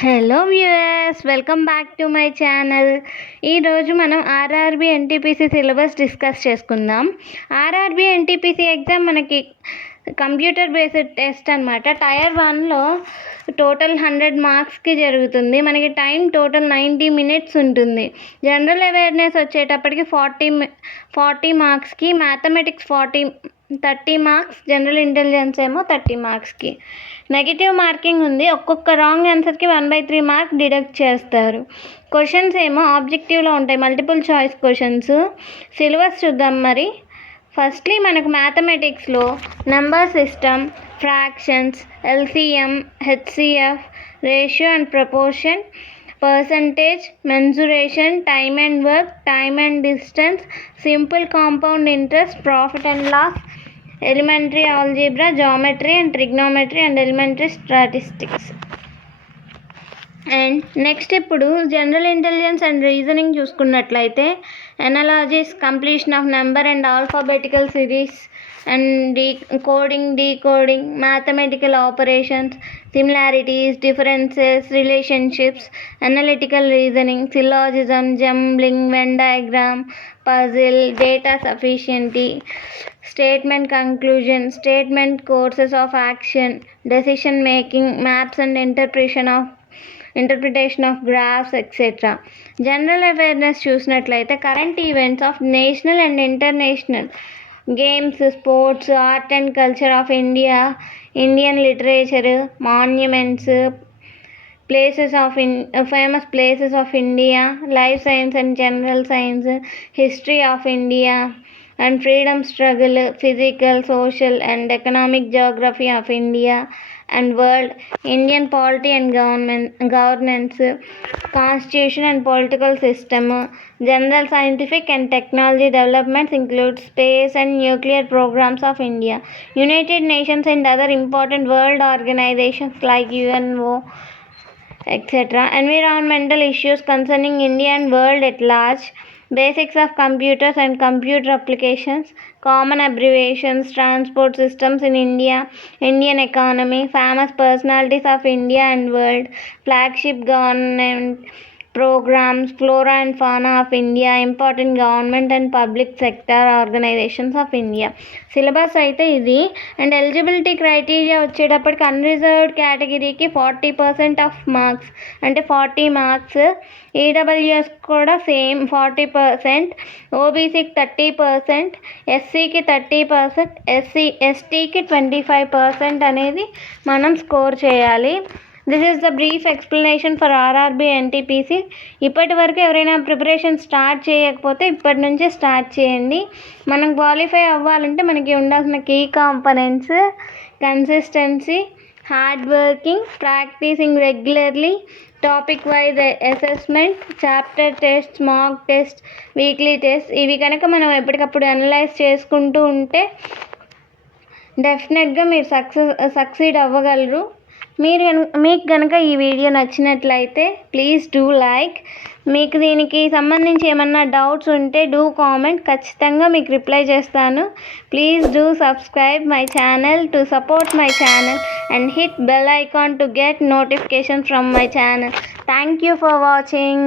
Hello viewers, welcome back to my channel. ఈరోజు మనం RRB NTPC syllabus discuss చేసుకుందాం. RRB NTPC exam మనకి computer based test అనమాట. Tyre 1లో total 100 మార్క్స్కి జరుగుతుంది. మనకి టైం టోటల్ 90 మినిట్స్ ఉంటుంది. జనరల్ అవేర్నెస్ వచ్చేటప్పటికి 40 మార్క్స్కి, మ్యాథమెటిక్స్ 30 మార్క్స్, జనరల్ ఇంటెలిజెన్స్ ఏమో 30 మార్క్స్కి. నెగిటివ్ మార్కింగ్ ఉంది. ఒక్కొక్క రాంగ్ ఆన్సర్కి 1/3 మార్క్ డిడక్ట్ చేస్తారు. క్వశ్చన్స్ ఏమో ఆబ్జెక్టివ్లో ఉంటాయి, మల్టిపుల్ చాయిస్ క్వశ్చన్స్. సిలబస్ చూద్దాం మరి. ఫస్ట్లీ మనకు మ్యాథమెటిక్స్లో number system, fractions, LCM, HCF, ratio and proportion, percentage, mensuration, time and work, time and distance, simple compound interest, profit and loss, elementary algebra, geometry and trigonometry and elementary statistics. And next ఇప్పుడు general intelligence and reasoning చూసుకున్నట్లయితే analogies, completion of number and alphabetical series and coding, decoding, mathematical operations, similarities, differences, relationships, analytical reasoning, syllogism, jumbling, Venn diagram, puzzle, data sufficiency, statement conclusion, statement courses of action, decision making, maps and interpretation of graphs, etc. General awareness చూసినట్లయితే current events of national and international, games, sports, art and culture of India, Indian literature, monuments, places of famous places of India, life science and general science, history of India and freedom struggle, physical, social and economic Geography of India and world, Indian polity and governance, constitution and political system. General scientific and technology developments include space and nuclear programs of India, United Nations and other important world organizations like UNO, etc. Environmental issues concerning India and world at large, basics of computers and computer applications, common abbreviations, transport systems in India, Indian economy, famous personalities of India and world, flagship government programs, flora and fauna of India, important government and public sector organizations of India. Syllabus అయితే ఇది. And eligibility criteria వచ్చేటప్పటికి unreserved కేటగిరీకి 40% of marks, అంటే 40 marks. EWS కూడా same 40%, ఓబీసీకి 30%, ఎస్సీకి 30%, ఎస్టీకి 25% అనేది మనం score చేయాలి. This is the brief explanation for RRB NTPC. ఇప్పటి వరకు ఎవరైనా ప్రిపరేషన్ స్టార్ట్ చేయకపోతే ఇప్పటి నుంచే స్టార్ట్ చేయండి. మనం క్వాలిఫై అవ్వాలంటే మనకి ఉండాల్సిన key components: consistency, hard working, practising regularly, topic wise assessment, chapter test, mock test, weekly test. ఇవి కనుక మనం ఎప్పటికప్పుడు అనలైజ్ చేసుకుంటూ ఉంటే డెఫినెట్గా మీరు సక్సీడ్ అవ్వగలరు. మీకు కనుక ఈ వీడియో నచ్చినట్లయితే ప్లీజ్ డూ లైక్. మీకు దీనికి సంబంధించి ఏమన్నా డౌట్స్ ఉంటే డూ కామెంట్, ఖచ్చితంగా మీకు రిప్లై చేస్తాను. Please do subscribe my channel to support my channel and hit bell icon to get notifications from my channel. Thank you for watching.